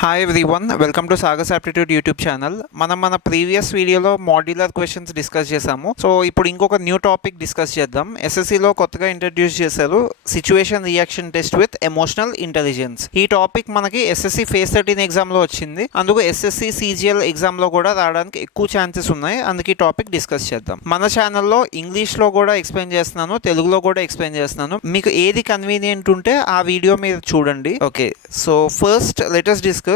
Hi everyone, welcome to సాగస్ aptitude YouTube channel. మన previous వీడియోలో మాడ్యులర్ క్వశ్చన్స్ డిస్కస్ చేసాము. సో ఇప్పుడు ఇంకొక న్యూ టాపిక్ డిస్కస్ చేద్దాం. ఎస్ఎస్సిలో కొత్తగా ఇంట్రడ్యూస్ చేశారు situation reaction test with emotional intelligence. ఈ టాపిక్ మనకి ఎస్ఎస్సి ఫేజ్ 13 ఎగ్జామ్లో వచ్చింది. అందుకు ఎస్ఎస్సి సిజిఎల్ ఎగ్జామ్లో కూడా రావడానికి ఎక్కువ ఛాన్సెస్ ఉన్నాయి. అందుకే ఈ టాపిక్ డిస్కస్ చేద్దాం. మన ఛానల్లో ఇంగ్లీష్లో కూడా ఎక్స్ప్లెయిన్ చేస్తున్నాను, తెలుగులో కూడా ఎక్స్ప్లెయిన్ చేస్తున్నాను. మీకు ఏది కన్వీనియంట్ ఉంటే ఆ వీడియో మీరు చూడండి. Okay, so first let's discuss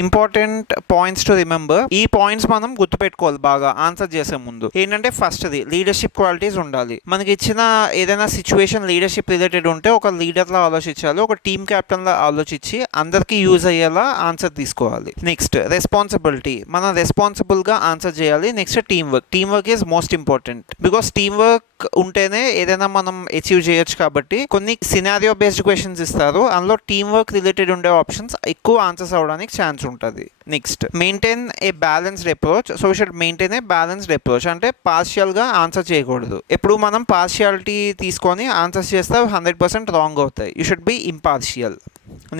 important points to remember. ఈ పాయింట్స్ మనం గుర్తుపెట్టుకోవాలి బాగా ఆన్సర్ చేసే ముందు. ఏంటంటే ఫస్ట్ ది లీడర్షిప్ క్వాలిటీస్ ఉండాలి. మనకి ఇచ్చిన ఏదైనా సిచ్యువేషన్ లీడర్షిప్ రిలేటెడ్ ఉంటే ఒక లీడర్ లా ఆలోచించాలి, ఒక టీమ్ కెప్టెన్ లా ఆలోచించి అందరికీ యూజ్ అయ్యేలా ఆన్సర్ తీసుకోవాలి. నెక్స్ట్ రెస్పాన్సిబిలిటీ, మనం రెస్పాన్సిబుల్ గా ఆన్సర్ చేయాలి. Next team work. Team work is most important because team work ఉంటేనే ఏదైనా మనం అచీవ్ చేయొచ్చు. కాబట్టి కొన్ని సినారియో బేస్డ్ క్వశ్చన్స్ ఇస్తారు, అందులో టీమ్ వర్క్ రిలేటెడ్ ఉండే ఆప్షన్స్ ఎక్కువ ఆన్సర్స్ అవడానికి ఛాన్స్ ఉంటుంది. Next maintain a balanced approach. So we should maintain a balanced approach అంటే పార్షియల్గా ఆన్సర్ చేయకూడదు. ఎప్పుడు మనం పార్షియాలిటీ తీసుకొని ఆన్సర్స్ చేస్తే 100% రాంగ్ అవుతాయి. You should be impartial.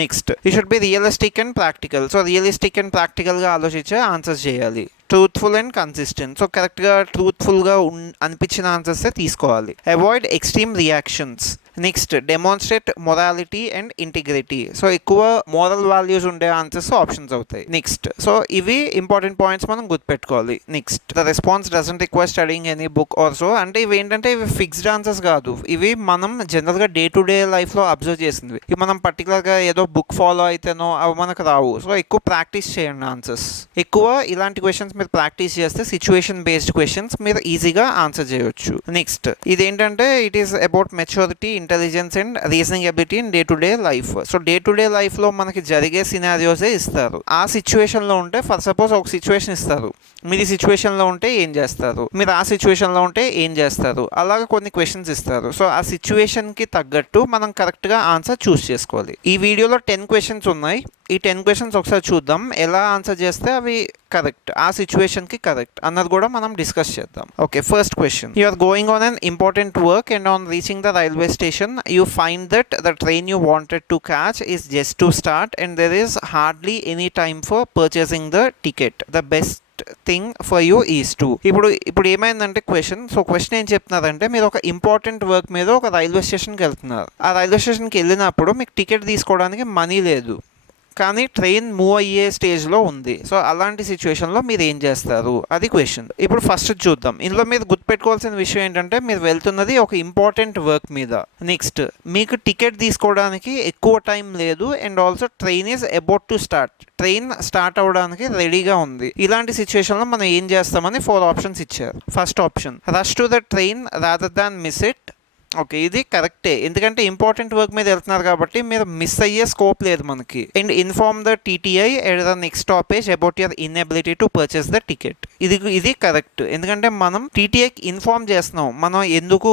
Next you should be realistic and practical. So realistic and ప్రాక్టికల్గా ఆలోచించే ఆన్సర్స్ చేయాలి. Truthful and consistent. సో కరెక్ట్గా ట్రూత్ఫుల్గా అనిపించిన ఆన్సర్సే తీసుకోవాలి. Avoid extreme reactions. Next demonstrate morality and integrity. So ఎక్కువ మోరల్ వాల్యూస్ ఉండే answers options అవుతాయి. Next so ఇవి ఇంపార్టెంట్ పాయింట్స్ మనం గుర్తుపెట్టుకోవాలి. Next the response doesn't require studying any book or so. అంటే ఇవి ఏంటంటే ఇవి ఫిక్స్డ్ ఆన్సర్స్ కాదు, ఇవి మనం జనరల్గా డే టు డే లైఫ్లో అబ్జర్వ్ చేసినవి. ఇవి మనం పర్టికులర్గా ఏదో బుక్ ఫాలో అయితేనో అవి మనకు రావు. సో ఎక్కువ ప్రాక్టీస్ చేయండి ఆన్సర్స్. ఎక్కువ ఇలాంటి క్వశ్చన్స్ మీరు ప్రాక్టీస్ చేస్తే సిచ్యువేషన్ బేస్డ్ క్వశ్చన్స్ మీరు ఈజీగా ఆన్సర్ చేయొచ్చు. నెక్స్ట్ ఇదేంటంటే it is about maturity, intelligence and reasoning ability in day to day life. So day to day లైఫ్లో మనకి జరిగే సినారియోసే ఇస్తారు. ఆ సిచ్యువేషన్లో ఉంటే ఫర్ సపోజ్ ఒక సిచ్యువేషన్ ఇస్తారు, మీరు ఈ సిచ్యువేషన్లో ఉంటే ఏం చేస్తారు, మీరు ఆ సిచ్యువేషన్లో ఉంటే ఏం చేస్తారు, అలాగే కొన్ని క్వశ్చన్స్ ఇస్తారు. సో ఆ సిచ్యువేషన్కి తగ్గట్టు మనం కరెక్ట్గా ఆన్సర్ చూస్ చేసుకోవాలి. ఈ వీడియోలో 10 క్వశ్చన్స్ ఉన్నాయి. ఈ 10 క్వశ్చన్స్ ఒకసారి చూద్దాం, ఎలా ఆన్సర్ చేస్తే అవి కరెక్ట్, ఆ సిచ్యువేషన్కి కరెక్ట్ అన్నది కూడా మనం డిస్కస్ చేద్దాం. Okay, first question. You are going on an important work and on reaching the railway station you find that the train you wanted to catch is just to start and there is hardly any time for purchasing the ticket. The best thing for you is to. ఇప్పుడు ఏమైందంటే question, so question ఏం చెప్తున్నారంటే మీరు ఒక important work మీద ఒక railway స్టేషన్కి వెళ్తున్నారు. ఆ రైల్వే స్టేషన్కి వెళ్ళినప్పుడు మీకు టికెట్ తీసుకోవడానికి మనీ లేదు, కానీ ట్రైన్ మూవ్ అయ్యే స్టేజ్లో ఉంది. సో అలాంటి సిచ్యువేషన్లో మీరు ఏం చేస్తారు, అది క్వశ్చన్. ఇప్పుడు ఫస్ట్ చూద్దాం. ఇందులో మీరు గుర్తుపెట్టుకోవాల్సిన విషయం ఏంటంటే మీరు వెళ్తున్నది ఒక ఇంపార్టెంట్ వర్క్ మీద. నెక్స్ట్ మీకు టికెట్ తీసుకోవడానికి ఎక్కువ టైం లేదు and also train is about to start. Train start అవ్వడానికి రెడీగా ఉంది. ఇలాంటి సిచ్యువేషన్లో మనం ఏం చేస్తామని 4 ఆప్షన్స్ ఇచ్చారు. First option rush to the train rather than miss it. Okay, ఇది కరెక్టే, ఎందుకంటే ఇంపార్టెంట్ వర్క్ మీద వెళ్తున్నారు కాబట్టి మీరు మిస్ అయ్యే స్కోప్ లేదు మనకి. And inform the TTI at the next stoppage about your inability to purchase the ticket. ఇది కరెక్ట్, ఎందుకంటే మనం టీటీఐకి ఇన్ఫార్మ్ చేస్తున్నాం మనం ఎందుకు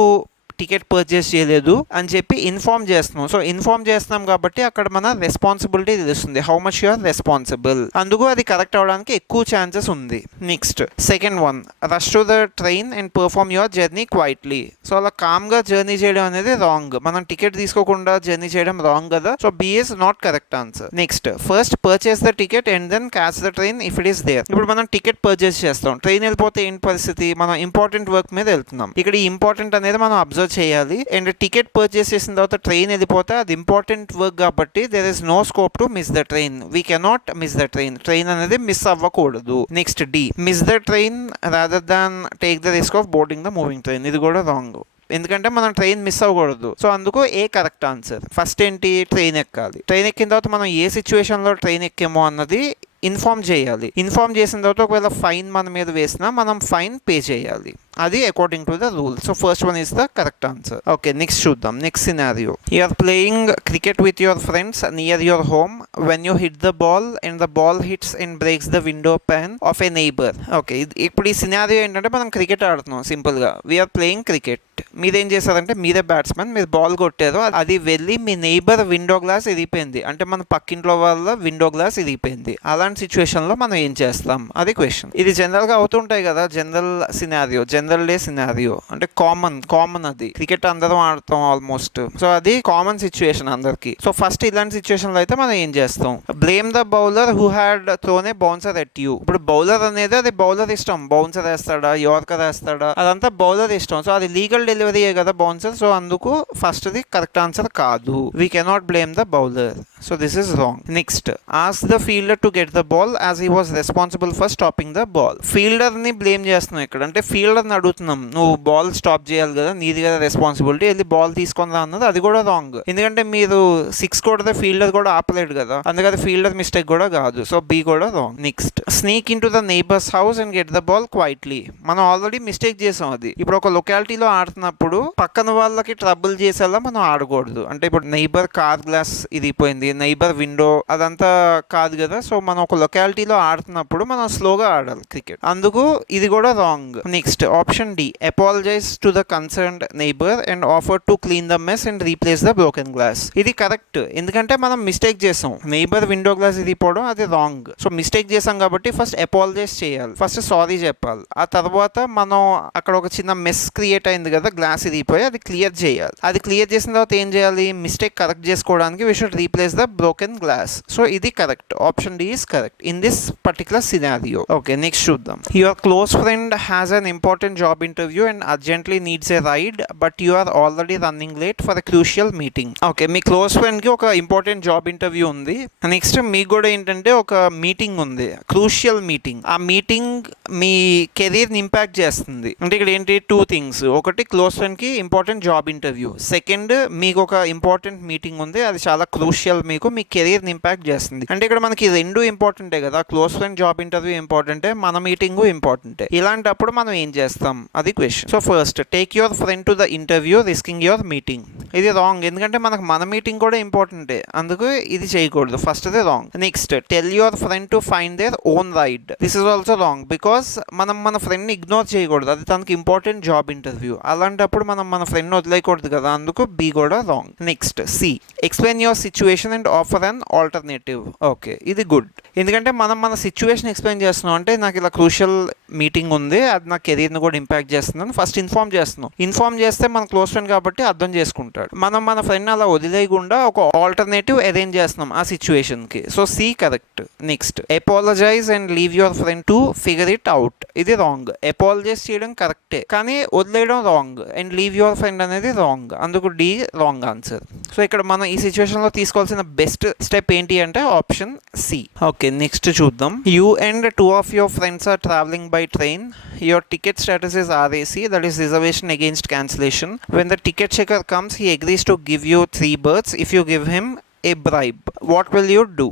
టికెట్ పర్చేస్ చేయలేదు అని చెప్పి ఇన్ఫార్మ్ చేస్తున్నాం. సో ఇన్ఫార్మ్ చేస్తున్నాం కాబట్టి అక్కడ మన రెస్పాన్సిబిలిటీ తెలుస్తుంది, how much you are responsible. అందుకు అది కరెక్ట్ అవడానికి ఎక్కువ ఛాన్సెస్ ఉంది. Next second one, rush to the train and perform your journey quietly. So అలా కామ్గా జర్నీ చేయడం అనేది రాంగ్. మనం టికెట్ తీసుకోకుండా జర్నీ చేయడం రాంగ్ కదా. So B is not correct answer. Next first purchase the ticket and then catch the train if it is there. ఇప్పుడు మనం టికెట్ పర్చేస్ చేస్తాం, ట్రైన్ వెళ్ళిపోతే ఏంటి పరిస్థితి, మనం ఇంపార్టెంట్ వర్క్ మీద వెళ్తున్నాం. ఇక్కడ ఈ ఇంపార్టెంట్ అనేది మనం అబ్జర్వ్ చేయాలి. అండ్ టికెట్ పర్చేస్ చేసిన తర్వాత ట్రైన్ వెళ్ళిపోతే అది ఇంపార్టెంట్ వర్క్ కాబట్టి there is no scope to miss the train. We cannot miss the train. Train అనేది మిస్ అవ్వకూడదు. Next D, miss the train rather than take the risk of boarding the moving train. ఇది కూడా wrong, ఎందుకంటే మనం train miss అవ్వకూడదు. So అందుకు ఏ correct answer. First ఏంటి, train ఎక్కాలి. ట్రైన్ ఎక్కిన తర్వాత మనం ఏ సిచ్యువేషన్లో ట్రైన్ ఎక్కామో అన్నది ఇన్ఫార్మ్ చేయాలి. ఇన్ఫార్మ్ చేసిన తర్వాత ఒకవేళ ఫైన్ మన మీద వేసినా మనం ఫైన్ పే చేయాలి. అది according to the rule. So first one is the correct answer. Okay, next చూద్దాం. Next scenario, you are playing cricket with your friends near your home when you hit the ball and the ball hits and breaks the window pane of a neighbour. Okay, ఇప్పుడు ఈ scenario ఏంటంటే మనం cricket ఆడుతున్నాం సింపుల్గా. We're playing cricket. మీరేం చేశారంటే మీరే batsmen, మీరు బాల్ కొట్టారు, అది వెళ్ళి మీ నైబర్ విండో గ్లాస్ ఇరిగిపోయింది, అంటే మన పక్కింట్లో వాళ్ళ విండో గ్లాస్ ఇరిగిపోయింది. అలాంటి సిచ్యువేషన్లో మనం ఏం చేస్తాం, అది క్వశ్చన్. ఇది జనరల్గా అవుతుంటాయి కదా, general scenario. General day scenario, అంటే కామన్ అది క్రికెట్ అందరం ఆడతాం ఆల్మోస్ట్. సో అది కామన్ సిచ్యువేషన్ అందరికి. సో ఫస్ట్ ఇలాంటి సిచ్యువేషన్ లో అయితే మనం ఏం చేస్తాం, blame the bowler who had thrown a bouncer at you. ఇప్పుడు బౌలర్ అనేది అది బౌలర్ ఇష్టం, బౌన్సర్ వేస్తాడా యార్కర్ వేస్తాడా అదంతా బౌలర్ ఇష్టం. సో అది లీగల్ డెలివరీయే కదా బౌన్సర్. సో అందుకు ఫస్ట్ ది కరెక్ట్ ఆన్సర్ కాదు. We cannot blame the bowler. So this is wrong. Next, ask the fielder to get the ball as he was responsible for stopping the ball. Fielder ని blame చేస్తున్నాం ఇక్కడ, అంటే fielder ని అడుగుతున్నాం నువ్వు ball stop చేయాలి కదా, నీది కదా రెస్పాన్సిబిలిటీ, వెళ్ళి బాల్ తీసుకుందా అన్నది అది కూడా రాంగ్. ఎందుకంటే మీరు 6 కొడితే ఫీల్డర్ కూడా ఆపలేడు కదా, అందుకని ఫీల్డర్ మిస్టేక్ కూడా కాదు. సో బి కూడా wrong. Next, sneak in to the neighbours house and get the ball quietly. మనం ఆల్రెడీ మిస్టేక్ చేసాం అది. ఇప్పుడు ఒక లొకాలిటీలో ఆడుతున్నప్పుడు పక్కన వాళ్ళకి ట్రబుల్ చేసేలా మనం ఆడకూడదు. అంటే ఇప్పుడు నైబర్ కార్ గ్లాస్ ఇదిపోయింది, నైబర్ విండో అదంతా కాదు కదా. సో మనం ఒక లొకాలిటీలో ఆడుతున్నప్పుడు మనం స్లోగా ఆడాలి క్రికెట్, అందుకు ఇది కూడా wrong. Next, option D, apologize to the concerned neighbour and offer to clean the mess and replace the broken glass. ఇది కరెక్ట్, ఎందుకంటే మనం మిస్టేక్ చేసాం. నైబర్ విండో గ్లాస్ ఇదిపోవడం అది రాంగ్. సో మిస్టేక్ చేసాం కాబట్టి ఫస్ట్ అపాలజైజ్ చేయాలి, ఫస్ట్ సారీ చెప్పాలి. ఆ తర్వాత మనం అక్కడ ఒక చిన్న మెస్ క్రియేట్ అయింది కదా, గ్లాస్ ఇదిపోయి అది క్లియర్ చేయాలి. అది క్లియర్ చేసిన తర్వాత ఏం చేయాలి, మిస్టేక్ కరెక్ట్ చేసుకోవడానికి we should replace the broken glass. So ఇది correct, option D is correct in this particular scenario. Okay, next చూద్దాం. Your close friend has an important job interview and urgently needs a ride but you are already running late for a crucial meeting. Okay, మీ close friend కి ఒక important job interview ఉంది. Next మీకు కూడా ఏంటంటే ఒక meeting ఉంది, crucial meeting. ఆ మీటింగ్ మీ కెరీర్ ని ఇంపాక్ట్ చేస్తుంది. అంటే ఇక్కడ ఏంటి, 2 థింగ్స్. ఒకటి, క్లోజ్ ఫ్రెండ్ కి ఇంపార్టెంట్ జాబ్ ఇంటర్వ్యూ. సెకండ్, మీకు ఒక ఇంపార్టెంట్ మీటింగ్ ఉంది, అది చాలా క్రూషియల్, మీకు మీ కెరీర్ ని ఇంపాక్ట్ చేస్తుంది. అంటే ఇక్కడ మనకి 2 ఇంపార్టెంటే కదా, క్లోజ్ ఫ్రెండ్ జాబ్ ఇంటర్వ్యూ ఇంపార్టెంటే, మన మీటింగ్ ఇంపార్టెంటే. ఇలాంటప్పుడు మనం ఏం చేస్తాం అది question. So first, take your friend to the interview risking your meeting. ఇది రాంగ్, ఎందుకంటే మనకు మన మీటింగ్ కూడా ఇంపార్టెంటే, అందుకు ఇది చేయకూడదు. ఫస్ట్ ఇది wrong. Next, tell your friend to find their own ride. This is also wrong, because మనం మన ఫ్రెండ్ ని ఇగ్నోర్ చేయకూడదు, అది తనకి ఇంపార్టెంట్ జాబ్ ఇంటర్వ్యూ. అలాంటప్పుడు మనం మన ఫ్రెండ్ వదిలేయకూడదు కదా, అందుకు బి కూడా wrong. Next, C, explain your situation and offer an alternative. Okay, ఇది గుడ్, ఎందుకంటే మనం మన సిచ్యువేషన్ ఎక్స్ప్లెయిన్ చేస్తున్నాం. అంటే నాకు ఇలా క్రూషియల్ మీటింగ్ ఉంది, అది నా కెరీర్ని కూడా ఇంపాక్ట్ చేస్తుందని ఫస్ట్ ఇన్ఫార్మ్ చేస్తున్నాం. ఇన్ఫార్మ్ చేస్తే మన క్లోజ్ ఫ్రెండ్ కాబట్టి అర్థం చేసుకుంటాడు. మనం మన ఫ్రెండ్ అలా వదిలేయకుండా ఒక ఆల్టర్నేటివ్ అరేంజ్ చేస్తున్నాం ఆ సిచ్యువేషన్కి. So C correct. Next, apologise and leave your friend to figure it out. ఇది రాంగ్. అపాలజైజ్ చేయడం కరెక్టే, కానీ వదిలేయడం wrong. And leave your friend అనేది రాంగ్, అందుకు డి రాంగ్ ఆన్సర్. సో ఇక్కడ మనం ఈ సిచ్యువేషన్లో తీసుకోవాల్సిన బెస్ట్ స్టెప్ ఏంటి అంటే ఆప్షన్ సి. ఓకే, నెక్స్ట్ చూద్దాం. You and 2 of your friends are traveling by train. Your ticket status is RAC, that is reservation against cancellation. When the ticket checker comes, he agrees to give you 3 berths if you give him a bribe. What will you do?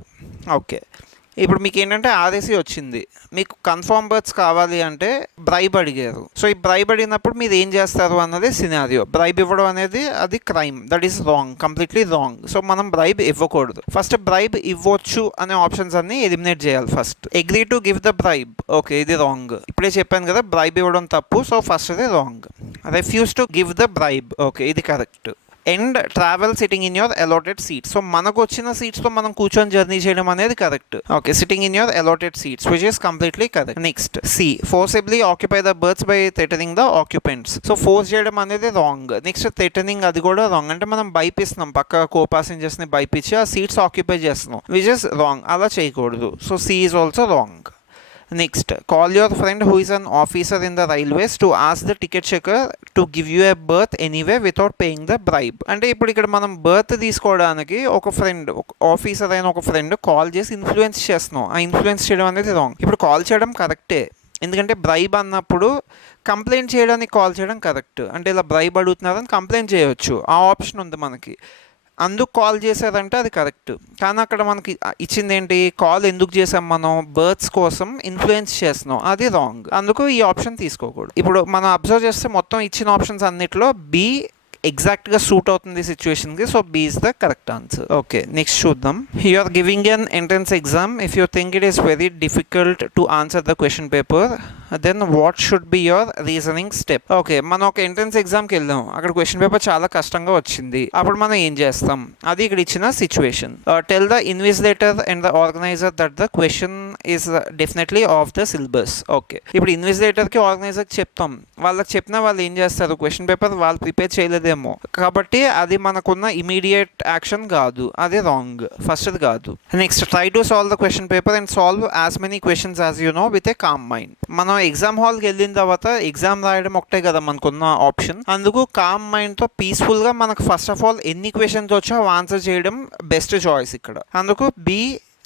Okay, ఇప్పుడు మీకు ఏంటంటే RAC వచ్చింది, మీకు confirm births కావాలి అంటే bribe అడిగారు. So ఈ bribe అడిగినప్పుడు మీరు ఏం చేస్తారు అన్నది సినారియో. బ్రైబ్ ఇవ్వడం అనేది అది crime, that is wrong, completely wrong. So మనం బ్రైబ్ ఇవ్వకూడదు. ఫస్ట్ బ్రైబ్ ఇవ్వచ్చు అనే ఆప్షన్స్ అన్ని ఎలిమినేట్ చేయాలి. First, agree to give the bribe. Okay, ఇది రాంగ్. ఇప్పుడే చెప్పాను కదా బ్రైబ్ ఇవ్వడం తప్పు, సో ఫస్ట్ అది wrong. Refuse to give the bribe. Okay, ఇది correct. And travel sitting in your allotted seats. So మనకు వచ్చిన సీట్స్లో మనం కూర్చొని జర్నీ చేయడం అనేది correct. Okay, sitting in your allotted seats which is completely correct. Next, C, forcibly occupy the berths by threatening the occupants. So force చేయడం అనేది wrong. Next, threatening అది కూడా రాంగ్, అంటే మనం భయపిస్తున్నాం, పక్క కో ప్యాసింజర్స్ని భయపించి ఆ సీట్స్ ఆక్యుపై చేస్తున్నాం, విచ్ ఇస్ రాంగ్. అలా చేయకూడదు. So C is also wrong. Next, call your friend who is an officer in the railways to ask the ticket checker to give you a berth anyway without paying the bribe. అంటే ఇప్పుడు ఇక్కడ మనం birth తీసుకోవడానికి ఒక friend, ఒక officer అయిన ఒక friend call చేసి ఇన్ఫ్లుయెన్స్ చేస్తున్నాం. ఆ ఇన్ఫ్లుయెన్స్ చేయడం అనేది రాంగ్. ఇప్పుడు కాల్ చేయడం కరెక్టే, ఎందుకంటే బ్రైబ్ అన్నప్పుడు కంప్లైంట్ చేయడానికి కాల్ చేయడం కరెక్ట్. అంటే ఇలా బ్రైబ్ అడుగుతున్నారని కంప్లైంట్ చేయొచ్చు, ఆ ఆప్షన్ ఉంది మనకి, అందుకు కాల్ చేశారంటే అది కరెక్ట్. కానీ అక్కడ మనకి ఇచ్చింది ఏంటి, కాల్ ఎందుకు చేసాం మనం, బర్త్స్ కోసం ఇన్ఫ్లుయెన్స్ చేస్తున్నాం, అది రాంగ్. అందుకు ఈ ఆప్షన్ తీసుకోకూడదు. ఇప్పుడు మనం అబ్జర్వ్ చేస్తే మొత్తం ఇచ్చిన ఆప్షన్స్ అన్నిట్లో బి ఎగ్జాక్ట్గా సూట్ అవుతుంది సిచ్యువేషన్కి. So B is the correct answer. Okay, next చూద్దాం. You are giving an entrance exam. If you think it is very difficult to answer the question paper, then what should be your reasoning step. Okay, మనం ఒక entrance ఎగ్జామ్కి వెళ్దాం, అక్కడ question paper చాలా కష్టంగా వచ్చింది, అప్పుడు మనం ఏం చేస్తాం, అది ఇక్కడ ఇచ్చిన situation. Tell the invigilator and the organiser that the question is definitely off the syllabus. Okay, ఇప్పుడు ఇన్విజిలేటర్కి ఆర్గనైజర్కి చెప్తాం, వాళ్ళకి చెప్పినా వాళ్ళు ఏం చేస్తారు, క్వశ్చన్ పేపర్ వాళ్ళు ప్రిపేర్ చేయలేదేమో, కాబట్టి అది మనకున్న ఇమీడియట్ యాక్షన్ కాదు, అది రాంగ్, ఫస్ట్ది కాదు. Next, try to solve the question paper and solve as many questions as you know with a calm mind. మనం ఎగ్జామ్ హాల్కి వెళ్ళిన తర్వాత ఎగ్జామ్ రాయడం ఒకటే కదా మనకున్న ఆప్షన్, అందుకు కామ్ మైండ్తో పీస్ఫుల్గా మనకు ఫస్ట్ ఆఫ్ ఆల్ ఎన్ని క్వశ్చన్స్ వచ్చో ఆన్సర్ చేయడం బెస్ట్ చాయిస్ ఇక్కడ, అందుకు B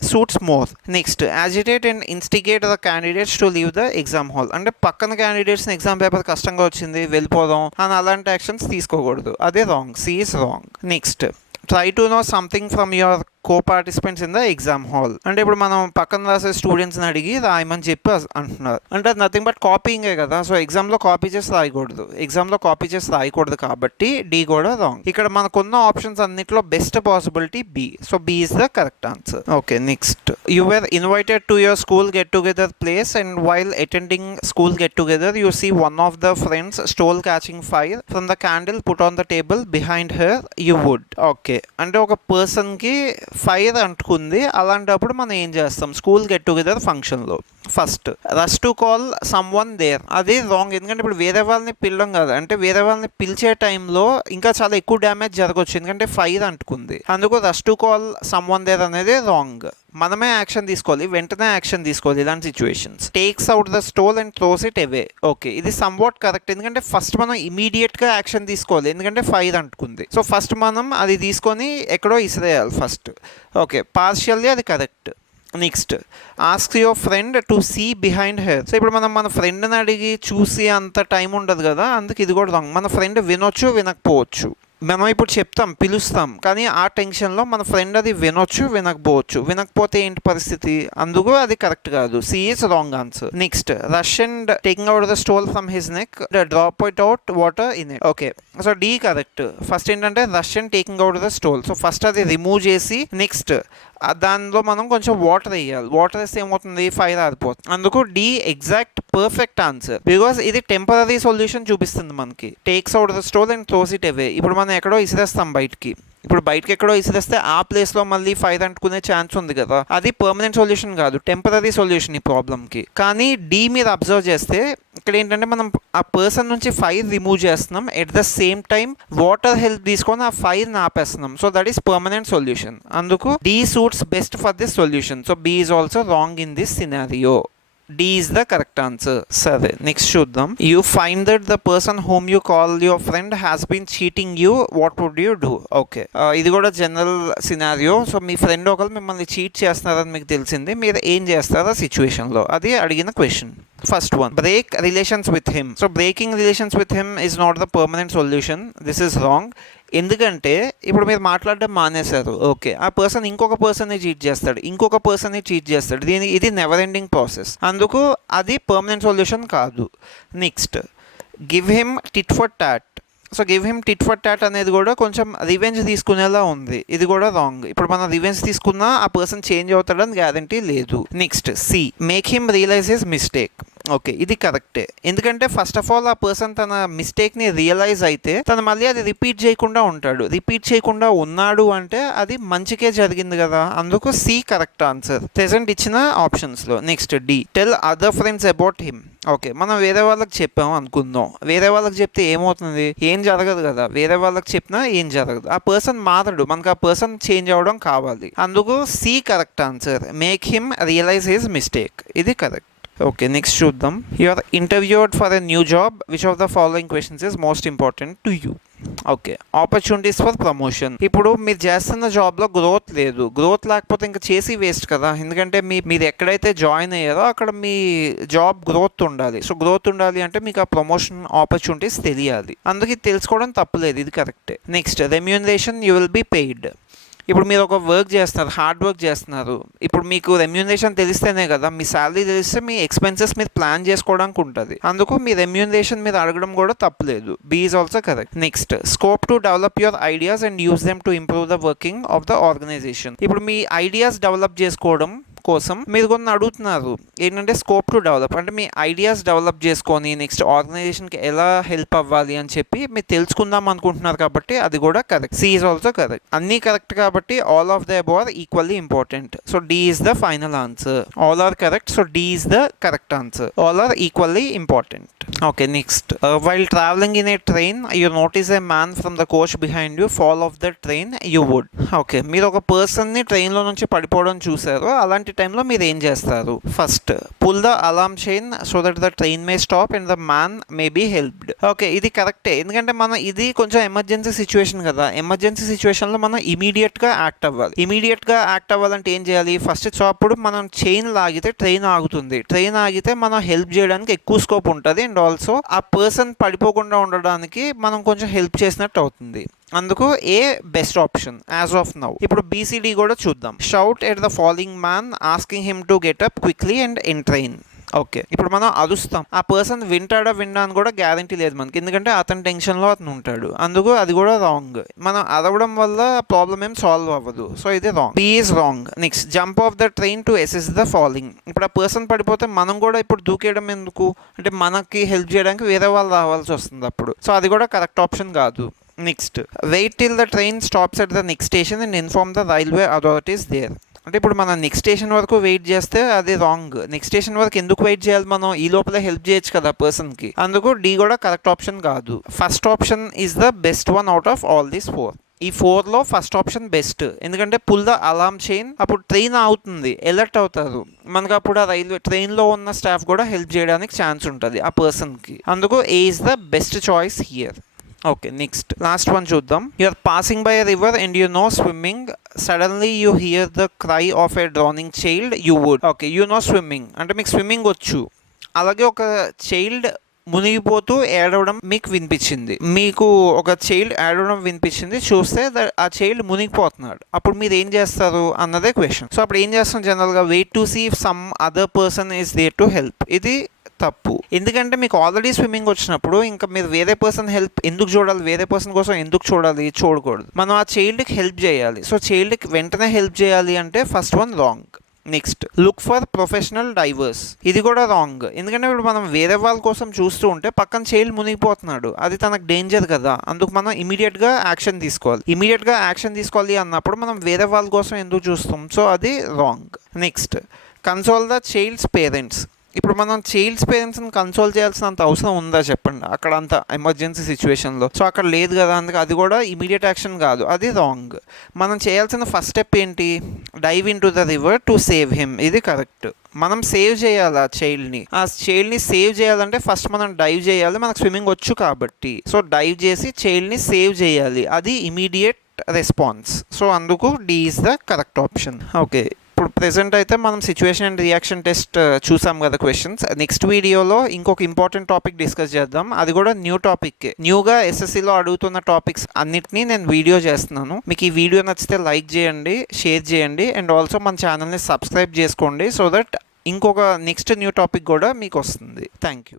suits more. Next, agitate and instigate the candidates to leave the exam hall. అంటే పక్కన క్యాండిడేట్స్ ఎగ్జామ్ పేపర్ కష్టంగా వచ్చింది వెళ్ళిపోదాం అని అలాంటి యాక్షన్స్ తీసుకోకూడదు, అదే wrong, C is wrong. Next, try to know something from your co-participants in the exam hall. అంటే ఇప్పుడు మనం పక్కన రాసే స్టూడెంట్స్ని అడిగి రాయమని చెప్పి అంటున్నారు, అంటే అది నథింగ్ బట్ కాపీయింగే కదా. సో ఎగ్జామ్లో కాపీ చేసి రాయకూడదు, కాబట్టి డి కూడా రాంగ్. ఇక్కడ మనకున్న ఆప్షన్స్ అన్నిట్లో best possibility B, so B is the correct answer. Okay, next, you were invited to your school get together place and while attending school get together you see one of the friends stole catching fire from the candle put on the table behind her you would. Okay, అంటే ఒక పర్సన్కి fire అంటుకుంది, అలాంటప్పుడు మనం ఏం చేస్తాం, school get together ఫంక్షన్లో first rush to call someone there, అది రాంగ్. ఎందుకంటే ఇప్పుడు వేరే వాళ్ళని పిలడం కాదు, అంటే వేరే వాళ్ళని పిలిచే టైంలో ఇంకా చాలా ఎక్కువ డ్యామేజ్ జరగవచ్చు, ఎందుకంటే ఫైర్ అంటుకుంది, అందుకు rush to call someone there అనేది రాంగ్. మనమే యాక్షన్ తీసుకోవాలి, వెంటనే యాక్షన్ తీసుకోవాలి ఇలాంటి situations. Takes out the stole and throws it away. Okay, ఇది సమ్వాట్ కరెక్ట్, ఎందుకంటే ఫస్ట్ మనం ఇమీడియట్గా యాక్షన్ తీసుకోవాలి, ఎందుకంటే ఫైర్ అంటుకుంది, సో ఫస్ట్ మనం అది తీసుకొని ఎక్కడో ఇసిరేయాలి ఫస్ట్. ఓకే, పార్షియల్లీ అది correct. Next, ask your friend to see behind her. So ఇప్పుడు మనం మన ఫ్రెండ్ని అడిగి చూసి అంత టైం ఉండదు కదా, అందుకు ఇది కూడా రాంగ్. మన ఫ్రెండ్ వినొచ్చు వినకపోవచ్చు, మనం ఇప్పుడు చెప్తాం పిలుస్తాం, కానీ ఆ టెన్షన్లో మన ఫ్రెండ్ అది వినొచ్చు వినకపోతే ఏంటి పరిస్థితి, అందుకు అది కరెక్ట్ కాదు, C is wrong answer. Next, rush and taking out the stole from his neck drop it out water in it. Okay, so D correct. First ఏంటంటే rush and taking out the stole, so first అది remove చేసి next దానిలో మనం కొంచెం water వేయాలి, water వేస్తే ఏమవుతుంది, fire ఆరిపోతుంది, అందుకు D exact perfect answer, because ఇది టెంపరీ సొల్యూషన్ చూపిస్తుంది మనకి. Takes out the stole and throws it away. ఇప్పుడు మనం ఎక్కడో ఇసిరేస్తాం బయటికి, ఇప్పుడు బయటకి ఎక్కడో ఇసిరేస్తే ఆ ప్లేస్లో మళ్ళీ ఫైర్ అంటుకునే ఛాన్స్ ఉంది కదా, అది పర్మనెంట్ సొల్యూషన్ కాదు, టెంపరీ సొల్యూషన్ ఈ ప్రాబ్లమ్కి. కానీ డి మీరు అబ్జర్వ్ చేస్తే ఇక్కడ ఏంటంటే మనం ఆ పర్సన్ నుంచి ఫైర్ రిమూవ్ చేస్తున్నాం, at the same time water help తీసుకొని ఆ ఫైర్ని ఆపేస్తున్నాం, so that is permanent solution, అందుకు D suits best for this solution, so B is also wrong in this scenario. D is the correct answer. సరే, next చూద్దాం. You find that the person whom you call your friend has been cheating you, what would you do? Okay, ఇది కూడా general scenario. So మీ friend ఒకరు మిమ్మల్ని cheat చేస్తున్నారని మీకు తెలిసింది, మీరు ఏం చేస్తారా సిచ్యువేషన్లో, అది అడిగిన question. First one, break relations with him. So breaking relations with him is not the permanent solution, this is wrong. ఎందుకంటే ఇప్పుడు మీరు మాట్లాడడం మానేశారు, ఓకే, ఆ పర్సన్ ఇంకొక పర్సన్ని చీట్ చేస్తాడు, ఇది నెవర్ ఎండింగ్ ప్రాసెస్, అందుకు అది పర్మనెంట్ సొల్యూషన్ కాదు. Next, give him tit for tat. So give him tit for tat అనేది కూడా కొంచెం రివెంజ్ తీసుకునేలా ఉంది, ఇది కూడా రాంగ్. ఇప్పుడు మనం రివెంజ్ తీసుకున్నా ఆ పర్సన్ చేంజ్ అవుతాడని గ్యారంటీ లేదు. Next, C, make him realise his mistake. Okay, ఇది కరెక్టే, ఎందుకంటే ఫస్ట్ ఆఫ్ ఆల్ ఆ పర్సన్ తన మిస్టేక్ని రియలైజ్ అయితే తను మళ్ళీ అది రిపీట్ చేయకుండా ఉన్నాడు అంటే అది మంచికే జరిగింది కదా, అందుకు సి కరెక్ట్ ఆన్సర్ ప్రెసెంట్ ఇచ్చిన ఆప్షన్స్లో. Next, D, tell other friends about him. Okay, మనం వేరే వాళ్ళకి చెప్పాము అనుకుందాం, వేరే వాళ్ళకి చెప్తే ఏమవుతుంది, ఏం జరగదు కదా, వేరే వాళ్ళకి చెప్పినా ఏం జరగదు, ఆ పర్సన్ మారడు, మనకు ఆ పర్సన్ చేంజ్ అవ్వడం కావాలి, అందుకు C correct answer, make him realise his mistake, ఇది కరెక్ట్. ఓకే, నెక్స్ట్ చూద్దాం. You are interviewed for a new job, which of the following questions is most important to you. Okay, opportunities for promotion. ఇప్పుడు మీరు చేస్తున్న జాబ్లో growth లేదు, growth లేకపోతే ఇంకా చేసి వేస్ట్ కదా, ఎందుకంటే మీరు ఎక్కడైతే జాయిన్ అయ్యారో అక్కడ మీ జాబ్ గ్రోత్ ఉండాలి, సో గ్రోత్ ఉండాలి అంటే మీకు ఆ ప్రమోషన్ ఆపర్చునిటీస్ తెలియాలి, అందుకే తెలుసుకోవడం తప్పులేదు, ఇది కరెక్టే. Next, remuneration, you will be paid. ఇప్పుడు మీరు ఒక వర్క్ చేస్తున్నారు, హార్డ్ వర్క్ చేస్తున్నారు, ఇప్పుడు మీకు రెమ్యూనరేషన్ తెలిస్తేనే కదా, మీ శాలరీ తెలిస్తే మీ ఎక్స్పెన్సెస్ మీరు ప్లాన్ చేసుకోవడానికి ఉంటుంది, అందుకు మీ రెమ్యూనరేషన్ మీరు అడగడం కూడా తప్పలేదు, B is also correct. Next, scope to develop your ideas and use them to improve the working of the organisation. ఇప్పుడు మీ ఐడియాస్ డెవలప్ చేసుకోవడం కోసం మీరు కొన్ని అడుగుతున్నారు ఏంటంటే స్కోప్ టు డెవలప్, అంటే మీ ఐడియాస్ డెవలప్ చేసుకొని నెక్స్ట్ ఆర్గనైజేషన్కి ఎలా హెల్ప్ అవ్వాలి అని చెప్పి మీరు తెలుసుకుందాం అనుకుంటున్నారు కాబట్టి అది కూడా correct. C is also correct. అన్నీ కరెక్ట్ కాబట్టి all of the above are equally important. So D is the final answer. All are correct. So D is the correct answer. All are equally important. Okay, next. While traveling in a train, you notice a man from the coach behind you fall off the train, you would. Okay, మీరు ఒక పర్సన్ని ట్రైన్లో నుంచి పడిపోవడం చూసారు. అలాంటి టైంలో మీరు ఏం చేస్తారు? First, pull the alarm chain so that the train may stop and the man may be helped. Okay, ఇది కరెక్టే. ఎందుకంటే మనం ఇది కొంచెం ఎమర్జెన్సీ సిచ్యువేషన్ కదా. ఎమర్జెన్సీ సిచ్యువేషన్లో మనం ఇమీడియట్గా యాక్ట్ అవ్వాలి. ఇమీడియట్గా యాక్ట్ అవ్వాలంటే ఏం చేయాలి? ఫస్ట్ అప్పుడు మనం చైన్ లాగితే ట్రైన్ ఆగుతుంది. ట్రైన్ ఆగితే మనం హెల్ప్ చేయడానికి ఎక్కువ స్కోప్ ఉంటుంది. అండ్ ఆల్సో ఆ పర్సన్ పడిపోకుండా ఉండడానికి మనం కొంచెం హెల్ప్ చేసినట్టు అవుతుంది. అందుకు A best option as of now. ఇప్పుడు బీసీడీ కూడా చూద్దాం. Shout at the following man asking him to get up quickly and in train. Okay, ఇప్పుడు మనం అరుస్తాం. ఆ పర్సన్ వింటాడా విన్నా అని కూడా గ్యారంటీ లేదు మనకి, ఎందుకంటే అతని టెన్షన్లో అతను ఉంటాడు. అందుకు అది కూడా రాంగ్. మనం అరవడం వల్ల ప్రాబ్లం ఏం సాల్వ్ అవ్వదు. సో ఇది wrong. B is wrong. Next, jump off the train to assess the following. ఇప్పుడు ఆ పర్సన్ పడిపోతే మనం కూడా ఇప్పుడు దూకేయడం ఎందుకు? అంటే మనకి హెల్ప్ చేయడానికి వేరే వాళ్ళు రావాల్సి వస్తుంది అప్పుడు. సో అది కూడా కరెక్ట్ ఆప్షన్ కాదు. Next, wait till the train stops at the next station and inform the railway authorities there. అంటే ఇప్పుడు మనం నెక్స్ట్ స్టేషన్ వరకు వెయిట్ చేస్తే అది రాంగ్. నెక్స్ట్ స్టేషన్ వరకు ఎందుకు వెయిట్ చేయాలి? మనం ఈ లోపల హెల్ప్ చేయొచ్చు కదా పర్సన్కి. అందుకు డి కూడా కరెక్ట్ ఆప్షన్ కాదు. First option is the best one out of all these 4. ఈ 4లో ఫస్ట్ ఆప్షన్ బెస్ట్. ఎందుకంటే పుల్ ద అలార్మ్ చైన్, అప్పుడు ట్రైన్ అవుతుంది, అలర్ట్ అవుతారు మనకు. అప్పుడు ఆ రైల్వే ట్రైన్లో ఉన్న స్టాఫ్ కూడా హెల్ప్ చేయడానికి ఛాన్స్ ఉంటుంది ఆ పర్సన్కి. అందుకు A is the best choice here. Okay, next last one చూద్దాం. You are passing by a river and you know swimming. Suddenly you hear the cry of a drowning child, you would. Okay, you know swimming అంటే మీకు swimming వచ్చు. అలాగే ఒక child మునిగిపోతూ ఏడవడం మీకు వినిపించింది. మీకు ఒక చైల్డ్ ఏడవడం వినిపించింది, చూస్తే ఆ చైల్డ్ మునిగిపోతున్నాడు. అప్పుడు మీరు ఏం చేస్తారు అన్నదే క్వశ్చన్. సో అప్పుడు ఏం చేస్తాం? జనరల్గా wait to see if some other person is there to help. ఇది తప్పు. ఎందుకంటే మీకు ఆల్రెడీ స్విమ్మింగ్ వచ్చినప్పుడు ఇంకా మీరు వేరే పర్సన్ హెల్ప్ ఎందుకు చూడాలి? వేరే పర్సన్ కోసం ఎందుకు చూడాలి? చూడకూడదు. మనం ఆ చైల్డ్కి హెల్ప్ చేయాలి. సో చైల్డ్కి వెంటనే హెల్ప్ చేయాలి అంటే first one wrong. Next, look for professional divorce. ఇది కూడా రాంగ్. ఎందుకంటే ఇప్పుడు మనం వేరే వాళ్ళ కోసం చూస్తూ ఉంటే పక్కన చైల్డ్ మునిగిపోతున్నాడు, అది తనకు డేంజర్ కదా. అందుకు మనం ఇమీడియట్గా యాక్షన్ తీసుకోవాలి. ఇమీడియట్గా యాక్షన్ తీసుకోవాలి అన్నప్పుడు మనం వేరే వాళ్ళ కోసం ఎందుకు చూస్తాం? సో అది wrong. Next, console the child's parents. ఇప్పుడు మనం చైల్డ్స్ పేరెంట్స్ని కన్సోల్ చేయాల్సినంత అవసరం ఉందా చెప్పండి అక్కడ అంత ఎమర్జెన్సీ సిచ్యువేషన్లో? సో అక్కడ లేదు కదా. అందుకే అది కూడా ఇమీడియట్ యాక్షన్ కాదు, అది రాంగ్. మనం చేయాల్సిన ఫస్ట్ స్టెప్ ఏంటి? Dive into the river to save him. ఇది కరెక్ట్. మనం సేవ్ చేయాలి ఆ చైల్డ్ని. ఆ చైల్డ్ని సేవ్ చేయాలంటే ఫస్ట్ మనం డైవ్ చేయాలి. మనకు స్విమ్మింగ్ వచ్చు కాబట్టి. సో డైవ్ చేసి చైల్డ్ని సేవ్ చేయాలి, అది ఇమీడియట్ రెస్పాన్స్. సో అందుకు D is the correct option. Okay, ఇప్పుడు ప్రెసెంట్ అయితే మనం సిచ్యువేషన్ అండ్ రియాక్షన్ టెస్ట్ చూసాం కదా క్వశ్చన్స్. నెక్స్ట్ వీడియోలో ఇంకొక ఇంపార్టెంట్ టాపిక్ డిస్కస్ చేద్దాం. అది కూడా న్యూ టాపిక్. న్యూగా ఎస్ఎస్సిలో అడుగుతున్న టాపిక్స్ అన్నిటినీ నేను వీడియో చేస్తున్నాను. మీకు ఈ వీడియో నచ్చితే లైక్ చేయండి, షేర్ చేయండి, అండ్ ఆల్సో మన ఛానల్ని సబ్స్క్రైబ్ చేసుకోండి. సో దట్ ఇంకొక నెక్స్ట్ న్యూ టాపిక్ కూడా మీకు వస్తుంది. Thank you.